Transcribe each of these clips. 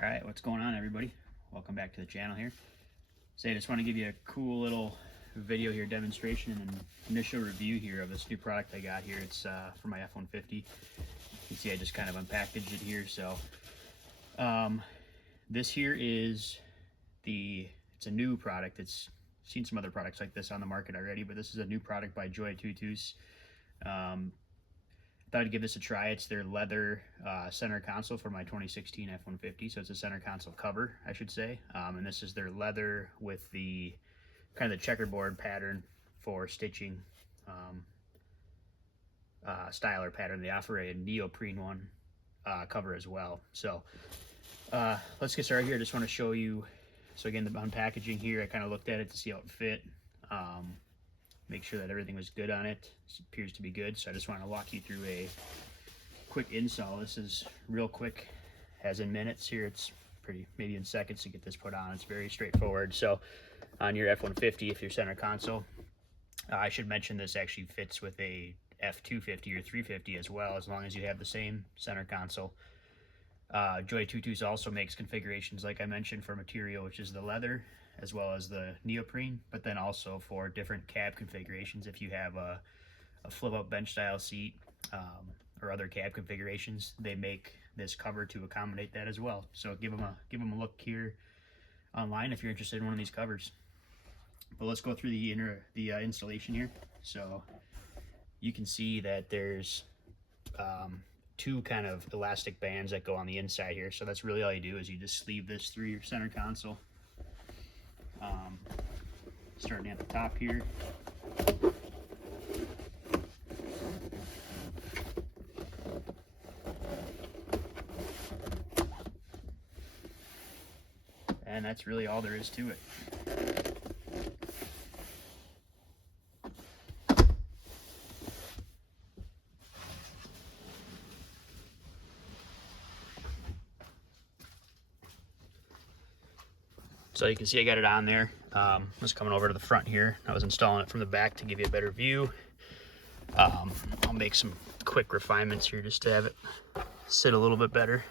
All right, what's going on, everybody? Welcome back to the channel here. So I just want to give you a cool little video here, demonstration and initial review here of this new product I got here. It's for my F-150. You can see I just kind of unpackaged it here. So this here is it's a new product. It's seen some other products like this on the market already, but this is a new product by JOYTUTUS. Thought I'd give this a try. It's their leather center console for my 2016 F-150. So it's a center console cover, I should say. And this is their leather with the kind of the checkerboard pattern for stitching style or pattern. They offer a neoprene one cover as well. So let's get started here. I just want to show you. So again, the unpackaging here, I kind of looked at it to see how it fit. Make sure that everything was good on it. It appears to be good, so I just want to walk you through a quick install. This is real quick, as in minutes here. It's maybe in seconds to get this put on. It's very straightforward. So on your F-150, if you're center console, I should mention this actually fits with a F-250 or 350 as well, as long as you have the same center console. JOYTUTUS also makes configurations, like I mentioned, for material, which is the leather, as well as the neoprene, but then also for different cab configurations. If you have a flip-up bench style seat or other cab configurations, they make this cover to accommodate that as well. So give them a look here online if you're interested in one of these covers. But let's go through the installation here. So you can see that there's two kind of elastic bands that go on the inside here. So that's really all you do, is you just sleeve this through your center console. Starting at the top here. And that's really all there is to it. So you can see I got it on there. Just coming over to the front here. I was installing it from the back to give you a better view. I'll make some quick refinements here just to have it sit a little bit better.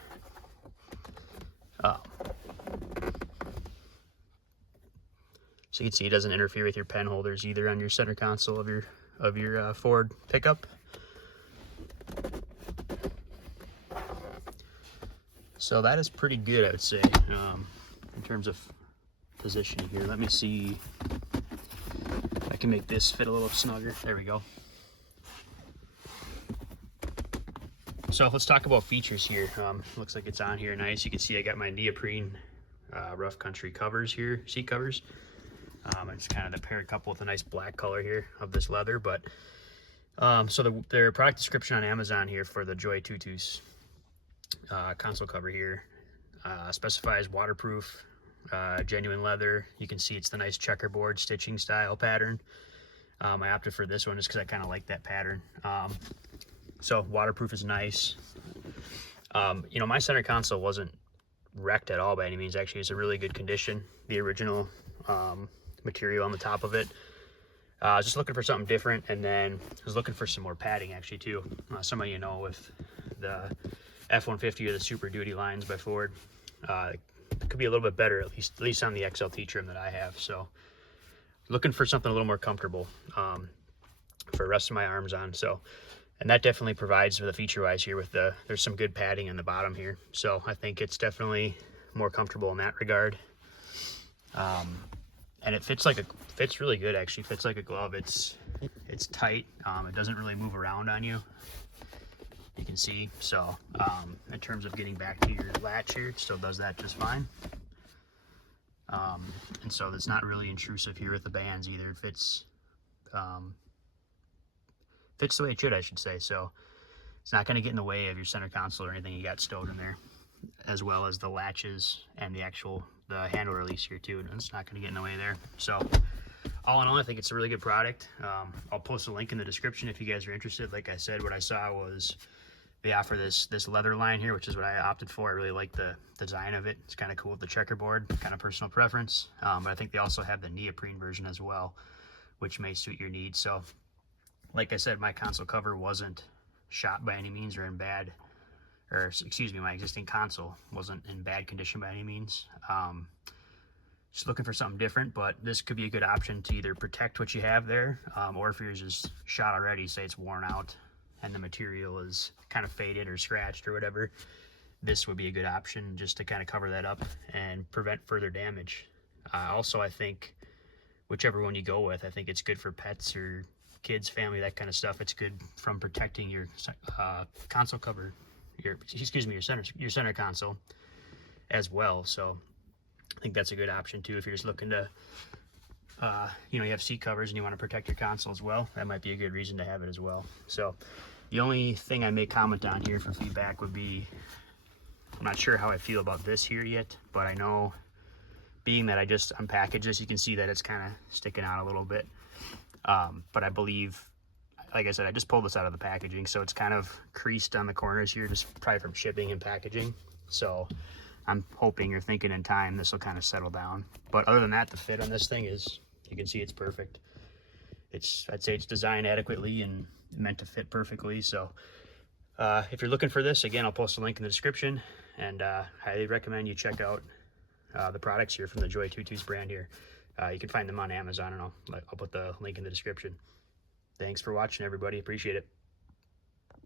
So you can see it doesn't interfere with your pen holders either on your center console of your Ford pickup. So that is pretty good, I would say, in terms of positioning here. Let me see if I can make this fit a little snugger. There we go. So let's talk about features here. Looks like it's on here nice. You can see I got my neoprene rough country covers here, seat covers. I just kind of paired a couple with a nice black color here of this leather. But so their product description on Amazon here for the JOYTUTUS console cover here specifies waterproof, genuine leather. You can see it's the nice checkerboard stitching style pattern. I opted for this one just because I kind of like that pattern. So waterproof is nice. You know, my center console wasn't wrecked at all by any means. Actually, it's a really good condition. The original material on the top of it. I was just looking for something different, and then I was looking for some more padding actually too. Some of you know, with the F-150 or the Super Duty lines by Ford, it could be a little bit better, at least on the XLT trim that I have. So looking for something a little more comfortable for the rest of my arms on. So, and that definitely provides with the feature wise here with there's some good padding in the bottom here. So I think it's definitely more comfortable in that regard. And it fits really good actually. Fits like a glove. It's tight. It doesn't really move around on you. You can see. So in terms of getting back to your latch here, it still does that just fine. And so it's not really intrusive here with the bands either. It fits the way it should, I should say. So it's not going to get in the way of your center console or anything you got stowed in there, as well as the latches and the handle release here too. And it's not going to get in the way there. So all in all, I think it's a really good product. I'll post a link in the description if you guys are interested. Like I said, what I saw was they offer this leather line here, which is what I opted for. I really like the design of it. It's kind of cool with the checkerboard, kind of personal preference. But I think they also have the neoprene version as well, which may suit your needs. So like I said, my console cover wasn't shot by any means or in bad or excuse me, my existing console wasn't in bad condition by any means. Just looking for something different, but this could be a good option to either protect what you have there, or if yours is shot already, say it's worn out and the material is kind of faded or scratched or whatever, this would be a good option just to kind of cover that up and prevent further damage. Also, I think whichever one you go with, I think it's good for pets or kids, family, that kind of stuff. It's good from protecting your console cover, your center console as well. So I think that's a good option too if you're just looking to you have seat covers and you want to protect your console as well. That might be a good reason to have it as well. So the only thing I may comment on here for feedback would be, I'm not sure how I feel about this here yet, but I know, being that I just unpackaged this, you can see that it's kind of sticking out a little bit. But I believe, like I said, I just pulled this out of the packaging, so it's kind of creased on the corners here, just probably from shipping and packaging. So I'm hoping or thinking in time this will kind of settle down. But other than that, the fit on this thing is, you can see it's perfect. I'd say it's designed adequately and meant to fit perfectly. So if you're looking for this, again, I'll post a link in the description, and highly recommend you check out the products here from the JOYTUTUS brand here. You can find them on Amazon, and I'll put the link in the description. Thanks for watching, everybody. Appreciate it.